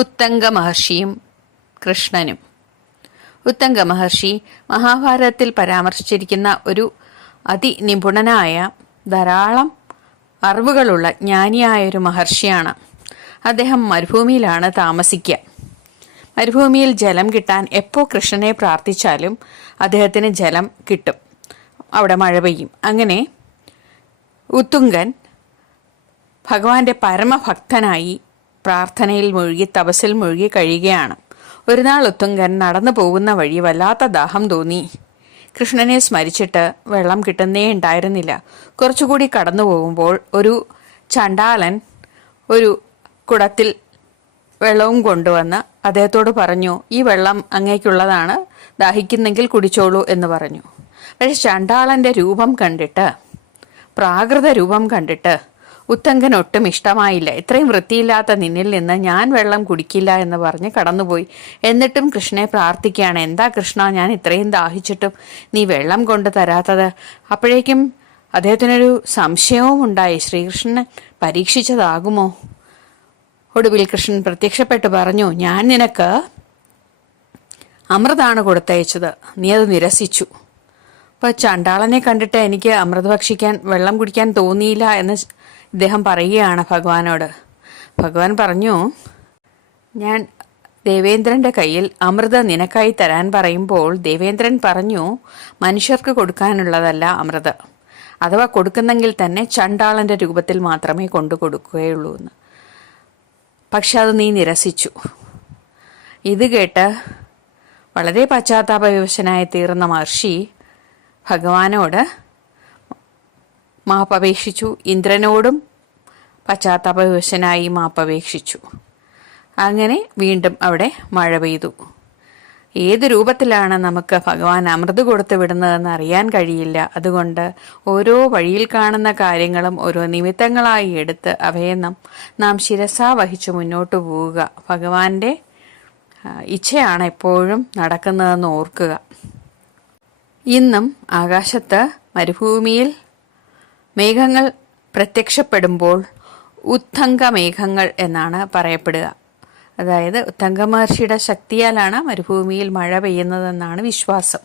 ഉത്തങ്ക മഹർഷിയും കൃഷ്ണനും. ഉത്തങ്ക മഹർഷി മഹാഭാരതത്തിൽ പരാമർശിച്ചിരിക്കുന്ന ഒരു അതിനിപുണനായ ധാരാളം അറിവുകളുള്ള ജ്ഞാനിയായൊരു മഹർഷിയാണ്. അദ്ദേഹം മരുഭൂമിയിലാണ് താമസിക്കുക. മരുഭൂമിയിൽ ജലം കിട്ടാൻ എപ്പോൾ കൃഷ്ണനെ പ്രാർത്ഥിച്ചാലും അദ്ദേഹത്തിന് ജലം കിട്ടും, അവിടെ മഴ പെയ്യും. അങ്ങനെ ഉത്തുങ്കൻ ഭഗവാന്റെ പരമഭക്തനായി പ്രാർത്ഥനയിൽ മുഴുകി തപസ്സിൽ മുഴുകി കഴിയുകയാണ്. ഒരു നാൾ ഉത്തുങ്കൻ നടന്നു പോകുന്ന വഴി വല്ലാത്ത ദാഹം തോന്നി. കൃഷ്ണനെ സ്മരിച്ചിട്ട് വെള്ളം കിട്ടുന്നേ ഉണ്ടായിരുന്നില്ല. കുറച്ചുകൂടി കടന്നു പോകുമ്പോൾ ഒരു ചണ്ടാലൻ ഒരു കുടത്തിൽ വെള്ളവും കൊണ്ടുവന്ന് അദ്ദേഹത്തോട് പറഞ്ഞു, ഈ വെള്ളം അങ്ങേക്കുള്ളതാണ്, ദാഹിക്കുന്നെങ്കിൽ കുടിച്ചോളൂ എന്ന് പറഞ്ഞു. പക്ഷെ ചണ്ടാളന്റെ രൂപം കണ്ടിട്ട്, പ്രാകൃത രൂപം കണ്ടിട്ട് ഉത്തങ്കൻ ഒട്ടും ഇഷ്ടമായില്ല. ഇത്രയും വൃത്തിയില്ലാത്ത നിന്നിൽ നിന്ന് ഞാൻ വെള്ളം കുടിക്കില്ല എന്ന് പറഞ്ഞ് കടന്നുപോയി. എന്നിട്ടും കൃഷ്ണനെ പ്രാർത്ഥിക്കുകയാണ്, എന്താ കൃഷ്ണ, ഞാൻ ഇത്രയും ദാഹിച്ചിട്ടും നീ വെള്ളം കൊണ്ട് തരാത്തത്? അപ്പോഴേക്കും അദ്ദേഹത്തിനൊരു സംശയവും ഉണ്ടായി, ശ്രീകൃഷ്ണൻ പരീക്ഷിച്ചതാകുമോ? ഒടുവിൽ കൃഷ്ണൻ പ്രത്യക്ഷപ്പെട്ട് പറഞ്ഞു, ഞാൻ നിനക്ക് അമൃതാണ് കൊടുത്തയച്ചത്, നീ അത് നിരസിച്ചു. അപ്പോൾ ചണ്ടാളനെ കണ്ടിട്ട് എനിക്ക് അമൃത് ഭക്ഷിക്കാൻ, വെള്ളം കുടിക്കാൻ തോന്നിയില്ല എന്ന് ഇദ്ദേഹം പറയുകയാണ് ഭഗവാനോട്. ഭഗവാൻ പറഞ്ഞു, ഞാൻ ദേവേന്ദ്രൻ്റെ കയ്യിൽ അമൃത നിനക്കായി തരാൻ പറയുമ്പോൾ ദേവേന്ദ്രൻ പറഞ്ഞു, മനുഷ്യർക്ക് കൊടുക്കാനുള്ളതല്ല അമൃത്, അഥവാ കൊടുക്കുന്നെങ്കിൽ തന്നെ ചണ്ടാളൻ്റെ രൂപത്തിൽ മാത്രമേ കൊണ്ടു കൊടുക്കുകയുള്ളൂ എന്ന്. പക്ഷെ അത് നീ നിരസിച്ചു. ഇത് കേട്ട് വളരെ പശ്ചാത്താപവിവശനായി തീർന്ന മഹർഷി ഭഗവാനോട് മാപ്പപേക്ഷിച്ചു. ഇന്ദ്രനോടും പശ്ചാത്താപവിവശനായി മാപ്പപേക്ഷിച്ചു. അങ്ങനെ വീണ്ടും അവിടെ മഴ പെയ്തു. ഏത് രൂപത്തിലാണ് നമുക്ക് ഭഗവാൻ അമൃത് കൊടുത്തു വിടുന്നതെന്ന് അറിയാൻ കഴിയില്ല. അതുകൊണ്ട് ഓരോ വഴിയിൽ കാണുന്ന കാര്യങ്ങളും ഓരോ നിമിത്തങ്ങളായി എടുത്ത് അവയെ നാം ശിരസാ വഹിച്ച് മുന്നോട്ട് പോവുക. ഭഗവാന്റെ ഇച്ഛയാണ് എപ്പോഴും നടക്കുന്നതെന്ന് ഓർക്കുക. ഇന്നും ആകാശത്ത് മരുഭൂമിയിൽ മേഘങ്ങൾ പ്രത്യക്ഷപ്പെടുമ്പോൾ ഉത്തങ്ക മേഘങ്ങൾ എന്നാണ് പറയപ്പെടുക. അതായത് ഉത്തങ്ക മഹർഷിയുടെ ശക്തിയാലാണ് മരുഭൂമിയിൽ മഴ പെയ്യുന്നതെന്നാണ് വിശ്വാസം.